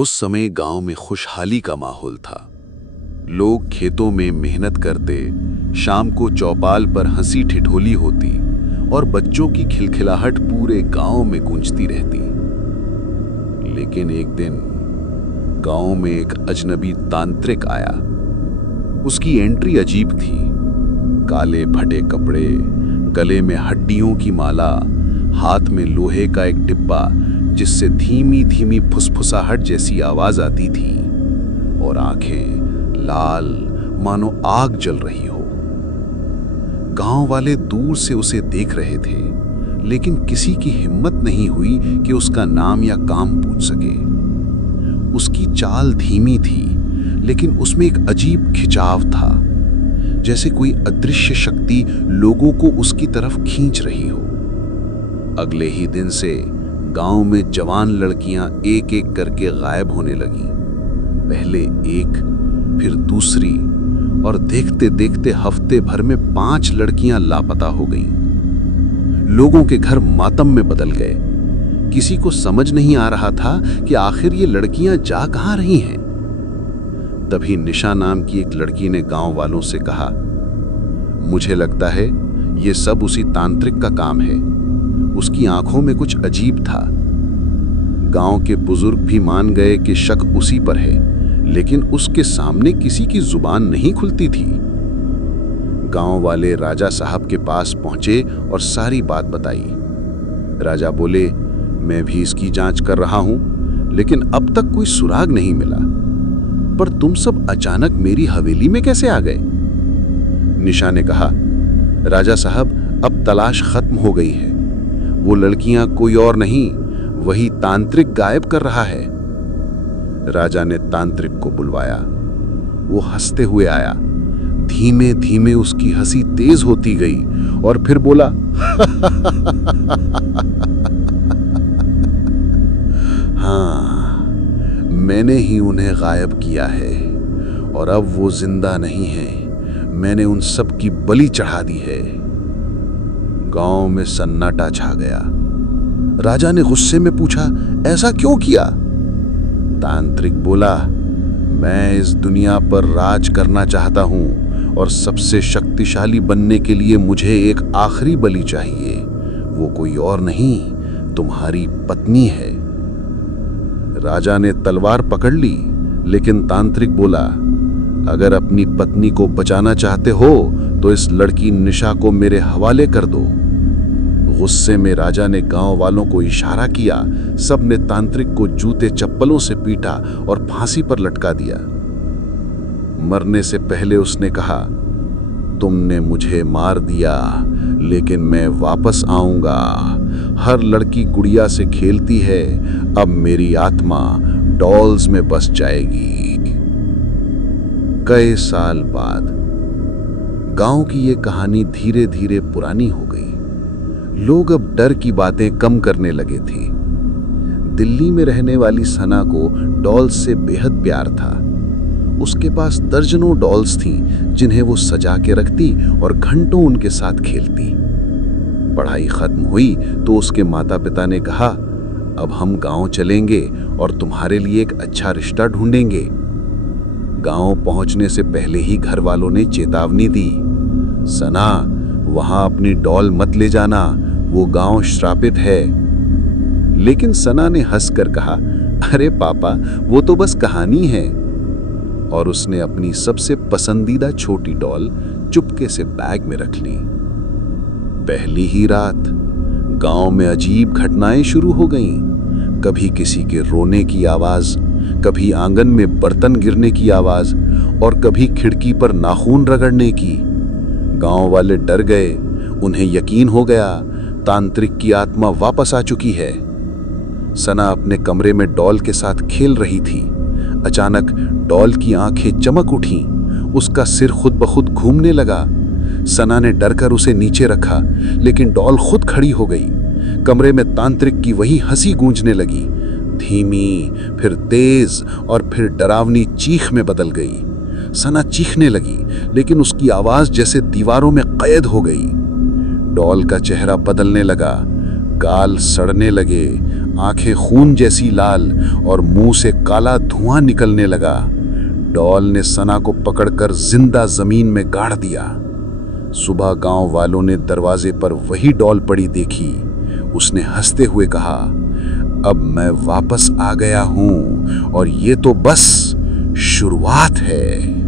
उस समय गांव में खुशहाली का माहौल था। लोग खेतों में मेहनत करते, शाम को चौपाल पर हंसी ठिठोली होती और बच्चों की खिलखिलाहट पूरे गांव में गूंजती रहती। लेकिन एक दिन गांव में एक अजनबी तांत्रिक आया। उसकी एंट्री अजीब थी। काले फटे कपड़े, गले में हड्डियों की माला, हाथ में लोहे का एक डिब्बा जिससे धीमी धीमी फुसफुसाहट जैसी आवाज आती थी, और आंखें लाल मानो आग जल रही हो। गांव वाले दूर से उसे देख रहे थे, लेकिन किसी की हिम्मत नहीं हुई कि उसका नाम या काम पूछ सके। उसकी चाल धीमी थी, लेकिन उसमें एक अजीब खिंचाव था, जैसे कोई अदृश्य शक्ति लोगों को उसकी तरफ खींच रही हो। अगले ही दिन से गांव में जवान लड़कियां एक एक करके गायब होने लगी। पहले एक, फिर दूसरी, और देखते देखते हफ्ते भर में 5 लड़कियां लापता हो गईं। लोगों के घर मातम में बदल गए। किसी को समझ नहीं आ रहा था कि आखिर ये लड़कियां जा कहां रही हैं। तभी निशा नाम की एक लड़की ने गांव वालों से कहा, मुझे लगता है ये सब उसी तांत्रिक का काम है। उसकी आंखों में कुछ अजीब था। गांव के बुजुर्ग भी मान गए कि शक उसी पर है, लेकिन उसके सामने किसी की जुबान नहीं खुलती थी। गांव वाले राजा साहब के पास पहुंचे और सारी बात बताई। राजा बोले, मैं भी इसकी जांच कर रहा हूं, लेकिन अब तक कोई सुराग नहीं मिला। पर तुम सब अचानक मेरी हवेली में कैसे आ गए? निशा ने कहा, राजा साहब, अब तलाश खत्म हो गई है। वो लड़कियां कोई और नहीं, वही तांत्रिक गायब कर रहा है। राजा ने तांत्रिक को बुलवाया। वो हंसते हुए आया। धीमे धीमे उसकी हंसी तेज होती गई और फिर बोला, हाँ, मैंने ही उन्हें गायब किया है और अब वो जिंदा नहीं है। मैंने उन सब की बलि चढ़ा दी है। गांव में सन्नाटा छा गया। राजा ने गुस्से में पूछा, ऐसा क्यों किया? तांत्रिक बोला, मैं इस दुनिया पर राज करना चाहता हूं और सबसे शक्तिशाली बनने के लिए मुझे एक आखिरी बलि चाहिए। वो कोई और नहीं, तुम्हारी पत्नी है। राजा ने तलवार पकड़ ली, लेकिन तांत्रिक बोला, अगर अपनी पत्नी को बचाना चाहते हो तो इस लड़की निशा को मेरे हवाले कर दो। गुस्से में राजा ने गांव वालों को इशारा किया। सब ने तांत्रिक को जूते चप्पलों से पीटा और फांसी पर लटका दिया। मरने से पहले उसने कहा, तुमने मुझे मार दिया, लेकिन मैं वापस आऊंगा। हर लड़की गुड़िया से खेलती है, अब मेरी आत्मा डॉल्स में बस जाएगी। कई साल बाद गांव की ये कहानी धीरे धीरे पुरानी हो गई। लोग अब डर की बातें कम करने लगे थे। दिल्ली में रहने वाली सना को डॉल्स से बेहद प्यार था। उसके पास दर्जनों डॉल्स थीं, जिन्हें वो सजा के रखती और घंटों उनके साथ खेलती। पढ़ाई खत्म हुई तो उसके माता पिता ने कहा, अब हम गांव चलेंगे और तुम्हारे लिए एक अच्छा रिश्ता ढूंढेंगे। गांव पहुंचने से पहले ही घर वालों ने चेतावनी दी, सना, वहां अपनी डॉल मत ले जाना, वो गांव श्रापित है। लेकिन सना ने हंसकर कहा, अरे पापा, वो तो बस कहानी है। और उसने अपनी सबसे पसंदीदा छोटी डॉल चुपके से बैग में रख ली। पहली ही रात गांव में अजीब घटनाएं शुरू हो गईं। कभी किसी के रोने की आवाज, कभी आंगन में बर्तन गिरने की आवाज और कभी खिड़की पर नाखून रगड़ने की। गांव वाले डर गए। उन्हें यकीन हो गया तांत्रिक की आत्मा वापस आ चुकी है। सना अपने कमरे में डॉल के साथ खेल रही थी। अचानक डॉल की आंखें चमक उठीं। उसका सिर खुद ब खुद घूमने लगा। सना ने डरकर उसे नीचे रखा, लेकिन डॉल खुद खड़ी हो गई। कमरे में तांत्रिक की वही हंसी गूंजने लगी, धीमी, फिर तेज और फिर डरावनी चीख में बदल गई। सना चीखने लगी, लेकिन उसकी आवाज जैसे दीवारों में कैद हो गई। डॉल का चेहरा बदलने लगा, गाल सड़ने लगे, आंखें खून जैसी लाल और मुंह से काला धुआं निकलने लगा। डॉल ने सना को पकड़कर जिंदा जमीन में गाड़ दिया। सुबह गांव वालों ने दरवाजे पर वही डॉल पड़ी देखी। उसने हंसते हुए कहा, अब मैं वापस आ गया हूं और ये तो बस शुरुआत है।